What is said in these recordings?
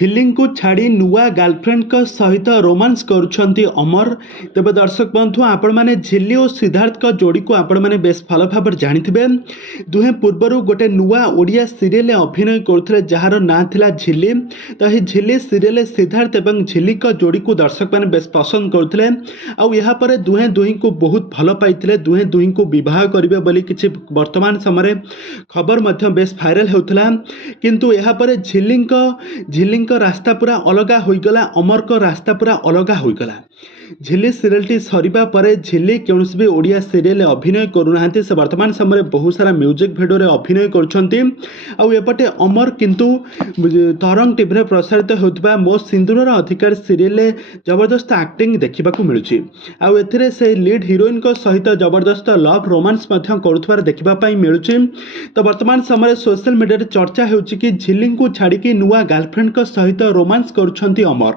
झिल्ली को छाड़ी नुआ गर्लफ्रेंड का सहित रोमांस करुछंती अमर। तेज दर्शक बंधु आपण मैंने झिल्ली और सिद्धार्थ का जोड़ी को आपण मैंने बेस भल भाव जानिथिबे। दुहे पूर्वर गोटे नुआ ओडिया सीरियल अभिनय करथिले जार ना थिला झिल्ली। तो ही झिल्ली सीरियल सिद्धार्थ एवं झिल्ली का जोड़ी को दर्शक मैंने बेस पसंद करथिले। आउ यहाँ पर दुहे दुही को बहुत भल पाइथिले। दुहे दुही को विवाह करिवे बोली किछि वर्तमान समय खबर मध्य बेस भाइराल होउथिला। किंतु यहाँ पर झिल्ली रास्ता पूरा अलगा होईगला, अमर को रास्ता पूरा अलगा होईगला। झिल्ली सीरियलटी सरिबा परे झिल्ली कौनसी भी ओडिया सीरियल अभिनय करूना। से वर्तमान समय बहुत सारा म्यूजिक भिडियो रे अभिनय करछंती। आउ एपटे अमर किंतु तरंग टीवी रे प्रसारित होतबा मो सिंदूरर अधिकार सीरियल जबरदस्त एक्टिंग देखा मिलुछि। आउ एथिरे से लीड हिरोइन को सहित जबरदस्त लव रोमांस मध्य करुथबार देखा पाई मिलुछि। तो वर्तमान समय सोशल मीडिया रे चर्चा होउछि कि झिल्ली को छाड़ी की नुआ गर्लफ्रेंड को सहित रोमांस करुछंती अमर।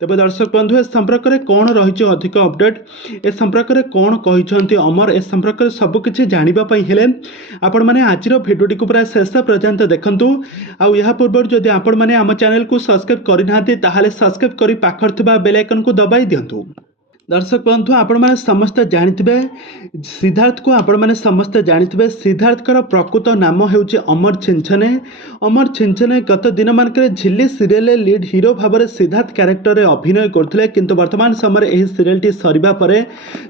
तेज दर्शक बंधु ए संपर्क में कौन रही अधिक अपडेट, ए संपर्क में कौन कहते अमर, ए संपर्क में सबकिछि जानापी हेले आपण मैंने आज भिडियोटी को पूरा शेष पर्यंत देखंतु। आउ या पूर्व जदि आपण मैंने आम चैनल को सब्सक्राइब करना ताहले सब्सक्राइब करी पाखर थिबा बेल आइकन को दबाई दियंतु। दर्शक बंधु आपण मैंने समस्त जानिथिबे सिद्धार्थ को, आपण मैंने समस्त जानिथिबे सिद्धार्थ कर प्रकृत नाम हेउछि अमर छिंछने। अमर छिंछने गत दिन मानकरे झिल्ली सीरियल लीड हीरो भाव सिद्धार्थ क्यारेक्टर रे अभिनय करथिले। किंतु वर्तमान समय एही सीरियलटी सरिबा परे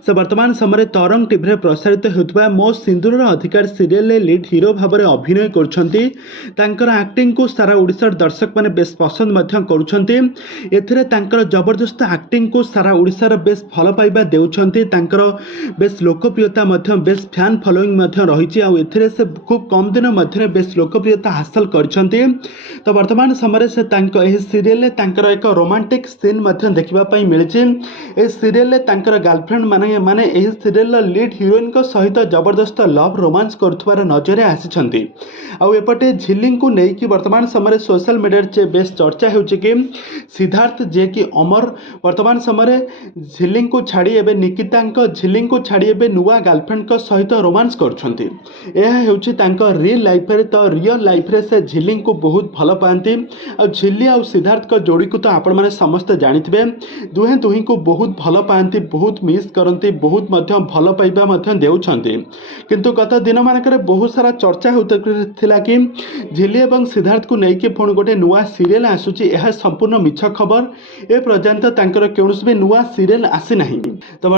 से वर्तमान समय तरंग टीवी रे प्रसारित होतबा मो सिंदूरर अधिकार सीरियल लीड हीरो भाव अभिनय करछंती। तांकर एक्टिंग को सारा ओडिसा दर्शक माने बेस पसंद मध्य करुछंती। एथिरे तांकर जबरदस्त एक्टिंग को सारा ओडिसा बेस भल पाइबा देउछंती। तांकर बेस लोकप्रियता मध्य बेस फैन फॉलोइंग मध्य रहिछि। आ एथिरे से खूब कम दिन मध्य बेस लोकप्रियता हासिल करछंती। तो वर्तमान समय से तांकर एही सीरियल तांकर एक रोमांटिक सीन मध्य देखिबा पई मिलिछि। ए सीरियल तांकर गर्लफ्रेंड माने एही सीरियल लीड हिरोइन को सहित जबरदस्त लव रोमांस करथुवार नजर आसिछंती। आ एपटे झिल्ली को नहीं कि वर्तमान समय सोशल मीडिया रे बेस चर्चा होछि कि सिद्धार्थ जे कि अमर वर्तमान समय झिल्ली को छाड़ी एबे निकिता झिल्ली को छाड़ी एबे नुआ गर्लफ्रेंड को सहित रोमांस करछंती। यह हेउछि तांकर रियल लाइफ रे। तो रियल लाइफ रे से झिल्ली को बहुत भल पाती। आ झिल्ली आ सिद्धार्थ को जोड़ी को तो आपण माने समस्त जानिथिबे। दुहे दुही को बहुत भल पाती, बहुत मिस करती, बहुत मध्य भल पाइबा मध्य देउछंती। किंतु गत दिन मानकरे बहुत सारा चर्चा होतथिला कि झिल्ली एवं सिद्धार्थ को लेकिन पुणी गोटे नुआ सीरियल आसुची। यह संपूर्ण मिछ खबर। ए पर्यंत तांकर कौनसी भी नुआ सीरियल आसी नहीं। तो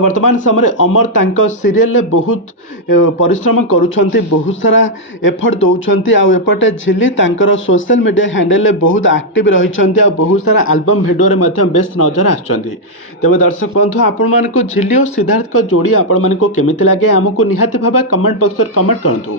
वर्तमान समय अमर तांको सीरियल बहुत परिश्रम करुछंती, बहुत सारा एफर्ट दौरान। आउ एपटे झिल्ली तांकर सोशल मीडिया हैंडल बहुत एक्टिव रहिछंती। आ बहुत सारा एल्बम भिडियो रे मध्य बेस नजर आछंती। तेबे दर्शक बंधु आपण मानको झिल्ली और सिद्धार्थ को जोड़ी आपण मानको केमिति लागे आमको निहाती भाबा कमेंट बॉक्स रे कमेंट करंतु।